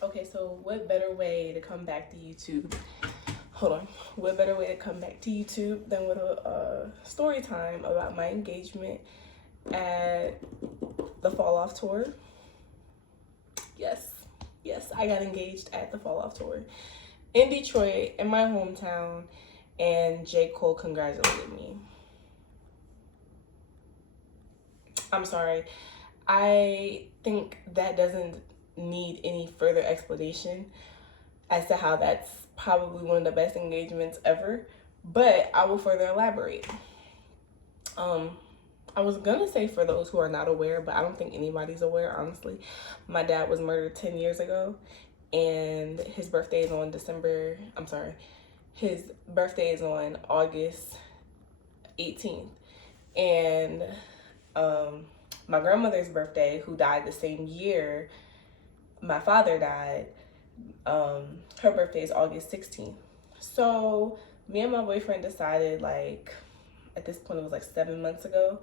Okay, so what better way to come back to YouTube? Hold on. What better way to come back to YouTube than with a story time about my engagement at the Fall Off Tour? Yes, yes, I got engaged at the Fall Off Tour in Detroit, in my hometown, and J. Cole congratulated me. I'm sorry. I think that doesn't need any further explanation as to how that's probably one of the best engagements ever, but I will further elaborate. Um, I was gonna say for those who are not aware, but I don't think anybody's aware, honestly. My dad was murdered 10 years ago, and his birthday is on his birthday is on August 18th. And my grandmother's birthday, who died the same year my father died, her birthday is August 16th. So me and my boyfriend decided, like, at this point it was like 7 months ago,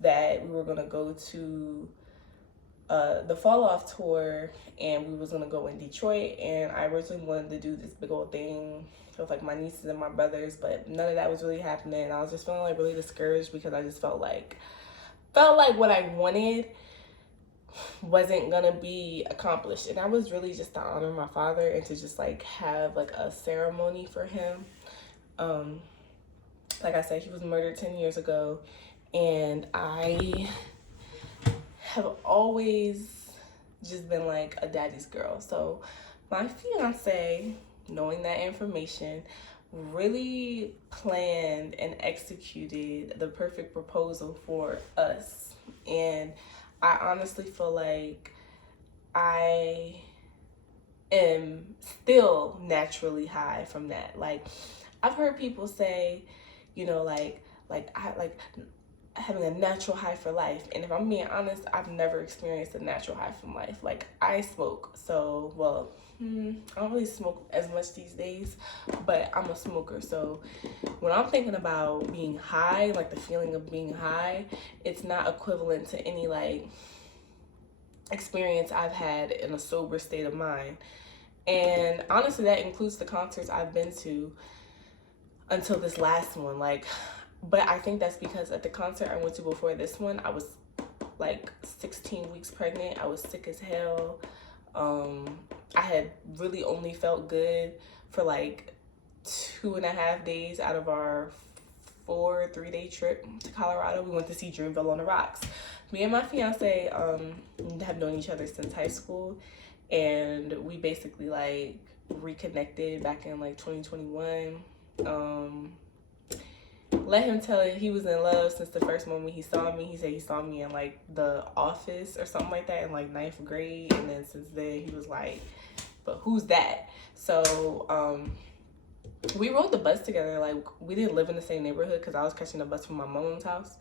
that we were gonna go to the Fall Off Tour, and we was gonna go in Detroit. And I originally wanted to do this big old thing with like my nieces and my brothers, but none of that was really happening. I was just feeling like really discouraged because I just felt like what I wanted wasn't gonna be accomplished. And I was really just to honor my father and to just like have like a ceremony for him. Like I said, he was murdered 10 years ago, and I have always just been like a daddy's girl. So my fiance, knowing that information, really planned and executed the perfect proposal for us. And I honestly feel like I am still naturally high from that. Like, I've heard people say, you know, I like having a natural high for life. And if I'm being honest, I've never experienced a natural high from life. Like, I smoke, so I don't really smoke as much these days, but I'm a smoker. So when I'm thinking about being high, like the feeling of being high, it's not equivalent to any like experience I've had in a sober state of mind. And honestly, that includes the concerts I've been to until this last one. Like, but I think that's because at the concert I went to before this one, I was like 16 weeks pregnant. I was sick as hell. I had really only felt good for like 2.5 days out of our 3-day trip to Colorado. We went to see Dreamville on the Rocks. Me and my fiance have known each other since high school, and we basically like reconnected back in like 2021. Let him tell you, he was in love since the first moment he saw me. He said he saw me in like The Office or something like that in like ninth grade, and then since then he was like, but who's that? So we rode the bus together. Like, we didn't live in the same neighborhood because I was catching the bus from my mom's house,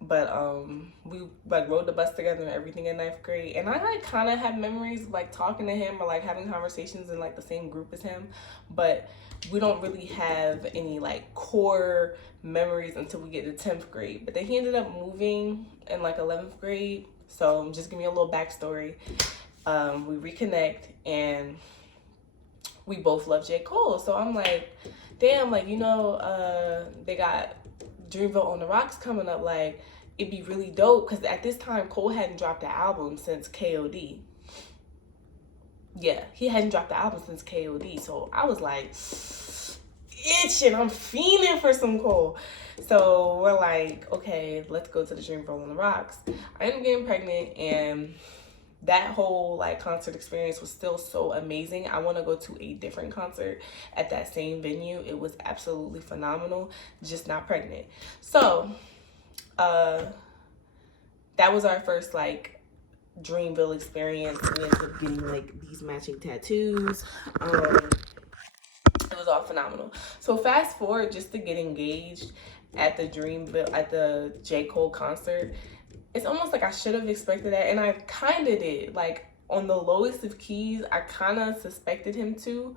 but we like rode the bus together and everything in ninth grade. And I like kind of have memories of like talking to him or like having conversations in like the same group as him, but we don't really have any like core memories until we get to 10th grade. But then he ended up moving in like 11th grade. So just give me a little backstory. We reconnect, and we both love J. Cole. So I'm like, damn, like, they got Dreamville on the Rocks coming up. Like, it'd be really dope, because at this time Cole hadn't dropped an album since KOD. Yeah, he hadn't dropped the album since KOD. So I was like itching. I'm fiending for some Cole. So we're like, okay, let's go to the Dreamville on the Rocks. I ended up getting pregnant, and that whole like concert experience was still so amazing. I want to go to a different concert at that same venue. It was absolutely phenomenal, just not pregnant. So that was our first like Dreamville experience. We ended up getting like these matching tattoos. It was all phenomenal. So fast forward just to get engaged at the J. Cole concert. It's almost like I should have expected that, and I kind of did. Like, on the lowest of keys, I kind of suspected him to,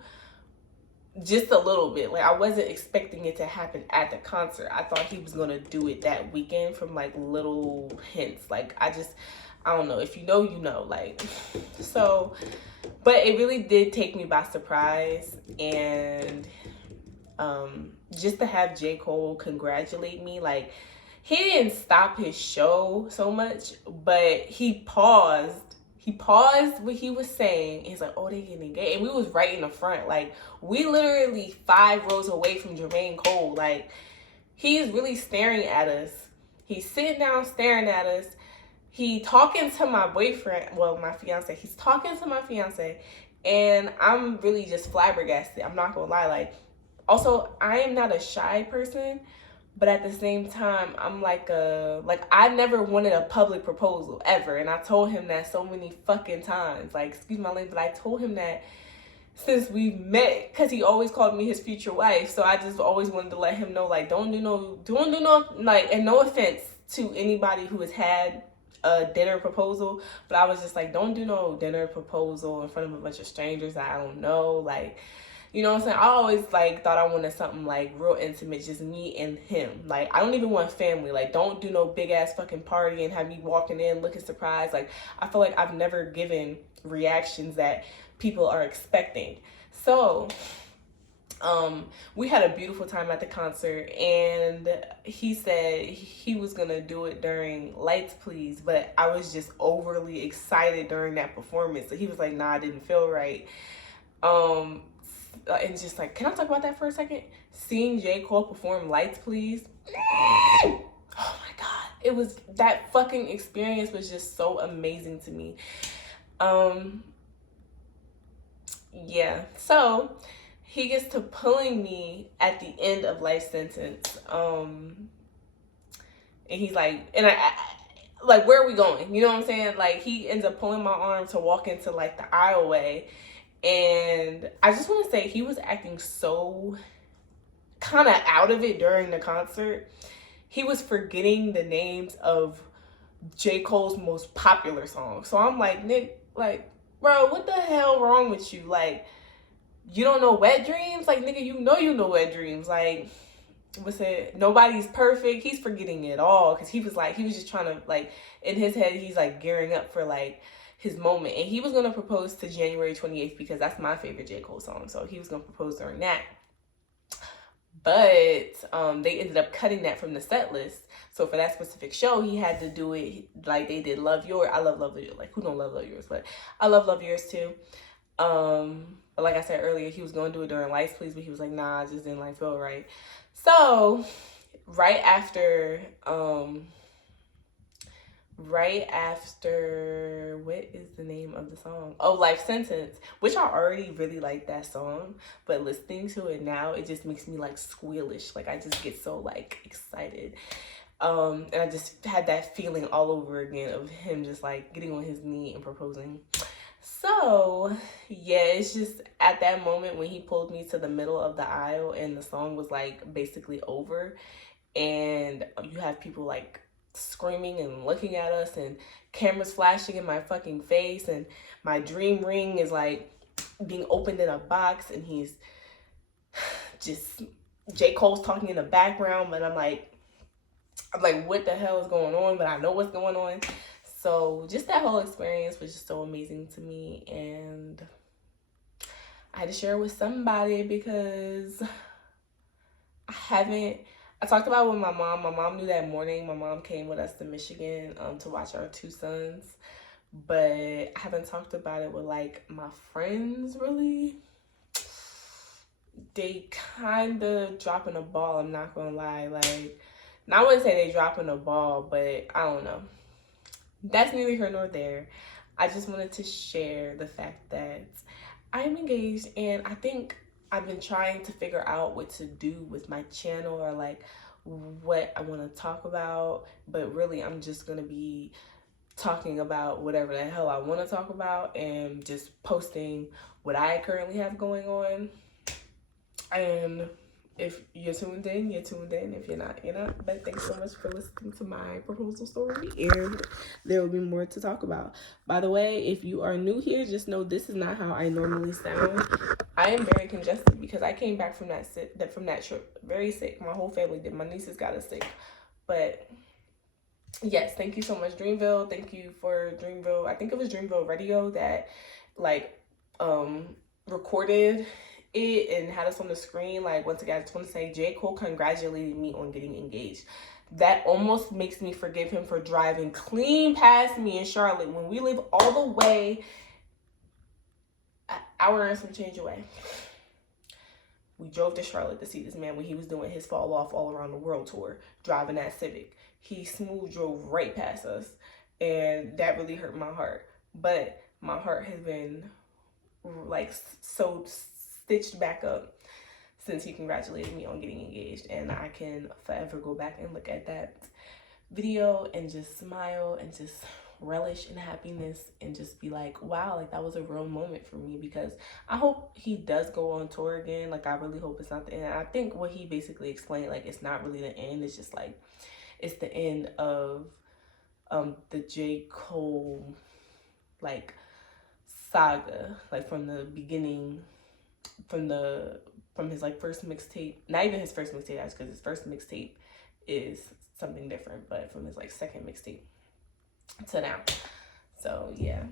just a little bit. Like, I wasn't expecting it to happen at the concert. I thought he was gonna do it that weekend from like little hints. Like, I don't know. If you know, you know. Like, so, but it really did take me by surprise. And just to have J. Cole congratulate me, like, he didn't stop his show so much, but he paused. He paused what he was saying. He's like, oh, they getting engaged. And we was right in the front. Like, we literally 5 rows away from Jermaine Cole. Like, he's really staring at us. He's sitting down staring at us. He talking to my boyfriend, well, my fiance. He's talking to my fiance. And I'm really just flabbergasted. I'm not gonna lie. Like, also, I am not a shy person, but at the same time, I'm like I never wanted a public proposal ever. And I told him that so many fucking times. Like, excuse my language, but I told him that since we met, because he always called me his future wife. So I just always wanted to let him know, like, don't do no, like, and no offense to anybody who has had a dinner proposal, but I was just like, don't do no dinner proposal in front of a bunch of strangers that I don't know. Like, you know what I'm saying? I always, like, thought I wanted something, like, real intimate, just me and him. Like, I don't even want family. Like, don't do no big-ass fucking party and have me walking in looking surprised. Like, I feel like I've never given reactions that people are expecting. So, we had a beautiful time at the concert, and he said he was gonna do it during Lights Please, but I was just overly excited during that performance. So he was like, nah, I didn't feel right. And just like, can I talk about that for a second? Seeing J. Cole perform Lights Please. Oh my God. It was, that fucking experience was just so amazing to me. Yeah. So he gets to pulling me at the end of Life Sentence. And he's like, and I like, where are we going? You know what I'm saying? Like, he ends up pulling my arm to walk into like the aisleway. And I just want to say, he was acting so kind of out of it during the concert. He was forgetting the names of J. Cole's most popular songs. So I'm like, Nick, like, bro, what the hell wrong with you? Like, you don't know Wet Dreams? Like, nigga, you know Wet Dreams. Like, what's it? Nobody's Perfect. He's forgetting it all. Because he was just trying to, like, in his head, he's like gearing up for like his moment. And he was going to propose to January 28th because that's my favorite J. Cole song. So he was going to propose during that. But they ended up cutting that from the set list. So for that specific show, he had to do it like they did Love Yours. I love Love Yours. Like, who don't love Love Yours? But I love Love Yours too. But like I said earlier, he was going to do it during Lights Please, but he was like, nah, I just didn't like feel right. So right after, what is the name of the song? Oh, Life Sentence, which I already really like that song, but listening to it now, it just makes me like squealish. Like, I just get so like excited. And I just had that feeling all over again of him just like getting on his knee and proposing. So yeah, it's just at that moment when he pulled me to the middle of the aisle and the song was like basically over, and you have people like screaming and looking at us and cameras flashing in my fucking face, and my dream ring is like being opened in a box, and he's just, J. Cole's talking in the background, but I'm like, what the hell is going on? But I know what's going on. So just that whole experience was just so amazing to me, and I had to share it with somebody because I talked about it with my mom. My mom knew that morning. My mom came with us to Michigan to watch our 2 sons, but I haven't talked about it with like my friends really. They kind of dropping a ball, I'm not gonna lie. Like, now I wouldn't say they dropping a ball, but I don't know. That's neither here nor there. I just wanted to share the fact that I'm engaged, and I think I've been trying to figure out what to do with my channel, or like what I want to talk about, but really I'm just going to be talking about whatever the hell I want to talk about and just posting what I currently have going on. And if you're tuned in, you're tuned in. If you're not, you're not. But thanks so much for listening to my proposal story, and there will be more to talk about. By the way, if you are new here, just know this is not how I normally sound. I am very congested because I came back from that trip very sick. My whole family did. My nieces got us sick, but yes, thank you so much, Dreamville. Thank you for Dreamville. I think it was Dreamville Radio that like recorded it and had us on the screen. Like, once again, I just want to say J. Cole congratulated me on getting engaged. That almost makes me forgive him for driving clean past me in Charlotte when we live all the way an hour and some change away. We drove to Charlotte to see this man when he was doing his fall off all around the world tour, driving that Civic. He smooth drove right past us, and that really hurt my heart. But my heart has been like so stitched back up since he congratulated me on getting engaged, and I can forever go back and look at that video and just smile and just relish in happiness and just be like, wow, like that was a real moment for me. Because I hope he does go on tour again. Like, I really hope it's not the end. I think what he basically explained, like, it's not really the end, it's just like it's the end of the J. Cole like saga, like from the beginning, from his like first mixtape, not even his first mixtape, that's because his first mixtape is something different, but from his like second mixtape to now. So yeah.